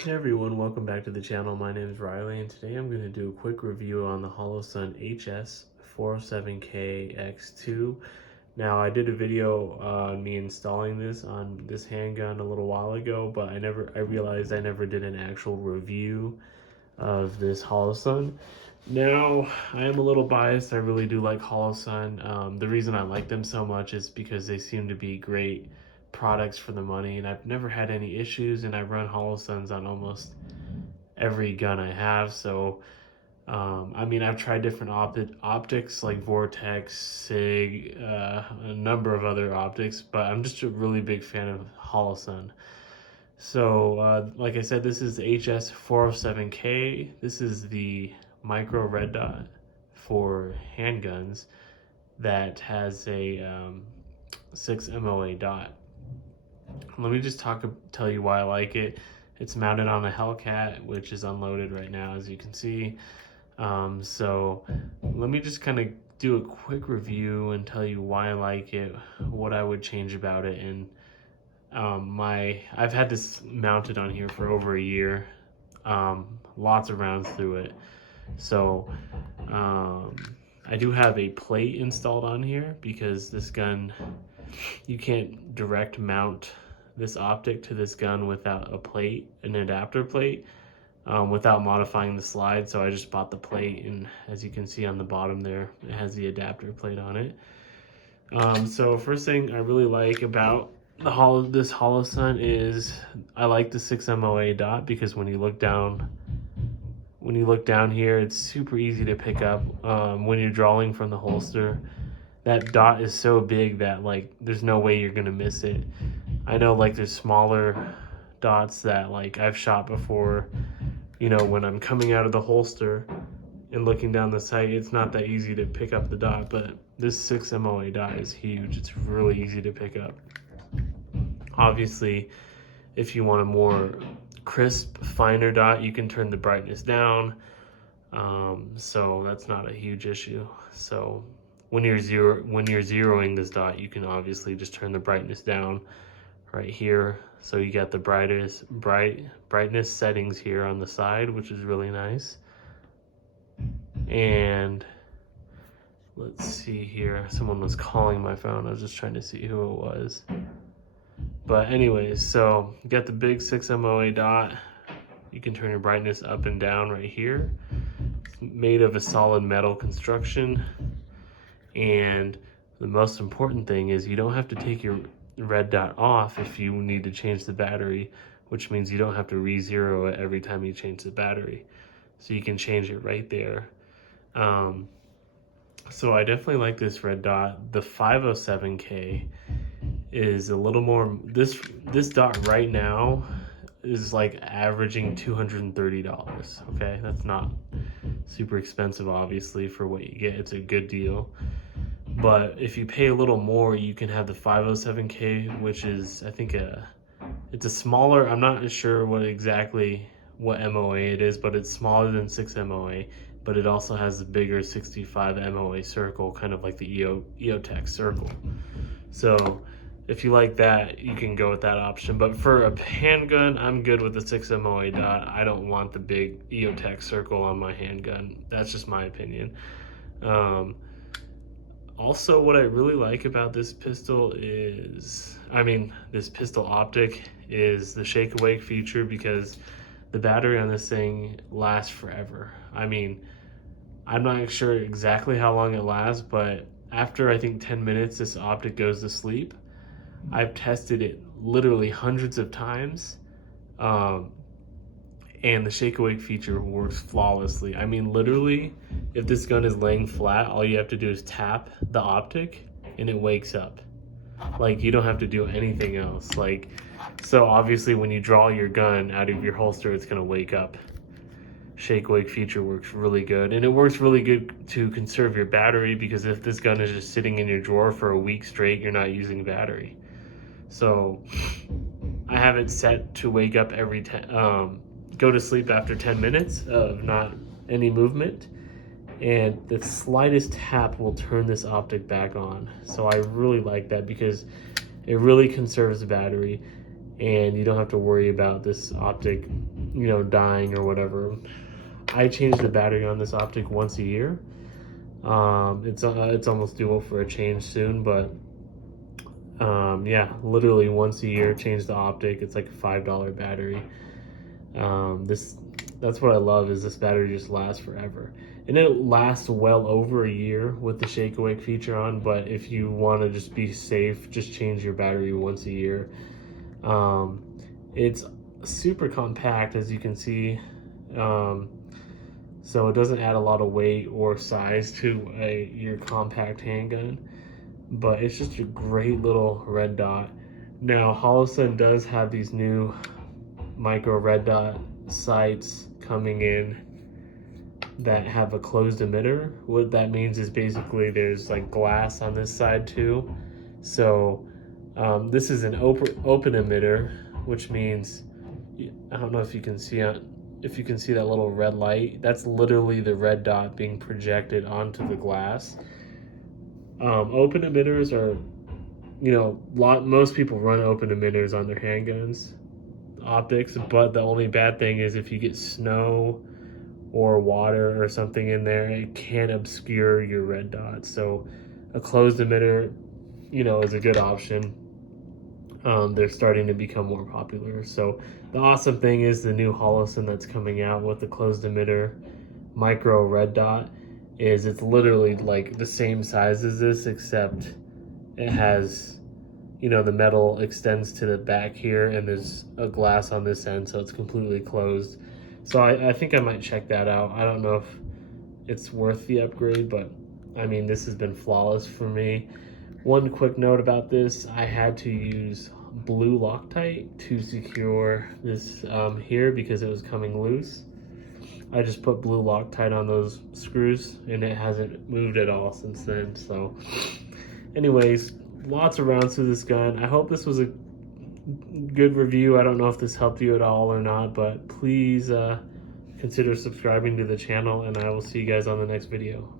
Hey everyone, welcome back to the channel. My name is Riley and today I'm going to do a quick review on the Holosun HS407K X2. Now I did a video on me installing this on this handgun a little while ago, but I realized I never did an actual review of this Holosun. Now I am a little biased. I really do like Holosun. The reason I like them so much is because they seem to be great products for the money, and I've never had any issues, and I run Holosuns on almost every gun I have. So I mean, I've tried different optics like Vortex, Sig, a number of other optics, but I'm just a really big fan of Holosun. So like I said, this is the HS407K. This is the micro red dot for handguns that has a 6 MOA dot. Let me just tell you why I like it. It's mounted on a Hellcat, which is unloaded right now, as you can see. So let me just kind of do a quick review and tell you why I like it, what I would change about it, and I've had this mounted on here for over a year. Lots of rounds through it. So I do have a plate installed on here because this gun, you can't direct mount this optic to this gun without a plate, an adapter plate, without modifying the slide. So I just bought the plate, and as you can see on the bottom there, it has the adapter plate on it. So first thing I really like about this Holosun is I like the 6 MOA dot, because when you look down here, it's super easy to pick up. When you're drawing from the holster, that dot is so big that like there's no way you're gonna miss it. I know like there's smaller dots that like I've shot before, you know, when I'm coming out of the holster and looking down the sight, it's not that easy to pick up the dot, but this 6 MOA dot is huge. It's really easy to pick up. Obviously, if you want a more crisp, finer dot, you can turn the brightness down. So that's not a huge issue. So when you're zeroing this dot, you can obviously just turn the brightness down right here. So you got the brightness settings here on the side, which is really nice. And let's see here. Someone was calling my phone. I was just trying to see who it was. But anyways, so you got the big 6 MOA dot. You can turn your brightness up and down right here. It's made of a solid metal construction. And the most important thing is you don't have to take your red dot off if you need to change the battery, which means you don't have to re-zero it every time you change the battery. So you can change it right there. So I definitely like this red dot. The 507K is a little more, this dot right now is like averaging $230. Okay, that's not super expensive obviously for what you get. It's a good deal. But if you pay a little more, you can have the 507K, which is, I think, it's a smaller, I'm not sure what MOA it is, but it's smaller than 6 MOA, but it also has the bigger 65 MOA circle, kind of like the EOTech circle. So if you like that, you can go with that option. But for a handgun, I'm good with the 6 MOA dot. I don't want the big EOTech circle on my handgun. That's just my opinion. Also, what I really like about this pistol is, this pistol optic is the shake awake feature, because the battery on this thing lasts forever. I'm not sure exactly how long it lasts, but after I think 10 minutes, this optic goes to sleep. I've tested it literally hundreds of times. And the shake awake feature works flawlessly. Literally, if this gun is laying flat, all you have to do is tap the optic and it wakes up. Like, you don't have to do anything else. Like, so obviously when you draw your gun out of your holster, it's gonna wake up. Shake awake feature works really good, and it works really good to conserve your battery, because if this gun is just sitting in your drawer for a week straight, you're not using battery. So I have it set to wake up go to sleep after 10 minutes of not any movement, and the slightest tap will turn this optic back on. So I really like that, because it really conserves the battery, and you don't have to worry about this optic, dying or whatever. I change the battery on this optic once a year. It's almost due for a change soon, but yeah, literally once a year change the optic. It's like a $5 battery. That's what I love, is this battery just lasts forever, and it lasts well over a year with the shake awake feature on. But if you want to just be safe, just change your battery once a year. It's super compact, as you can see, so it doesn't add a lot of weight or size to your compact handgun, but it's just a great little red dot. Now Holosun does have these new micro red dot sights coming in that have a closed emitter. What that means is basically there's like glass on this side too. So this is an open emitter, which means, I don't know if you can see that little red light. That's literally the red dot being projected onto the glass. Open emitters are, most people run open emitters on their handguns optics, but the only bad thing is if you get snow or water or something in there, it can obscure your red dots. So a closed emitter, is a good option. They're starting to become more popular. So the awesome thing is the new Holosun that's coming out with the closed emitter micro red dot is it's literally like the same size as this, except it has, the metal extends to the back here, and there's a glass on this end, so it's completely closed. So I think I might check that out. I don't know if it's worth the upgrade, but I mean, this has been flawless for me. One quick note about this, I had to use blue Loctite to secure this here because it was coming loose. I just put blue Loctite on those screws and it hasn't moved at all since then. So anyways, lots of rounds through this gun. I hope this was a good review. I don't know if this helped you at all or not, but please consider subscribing to the channel, and I will see you guys on the next video.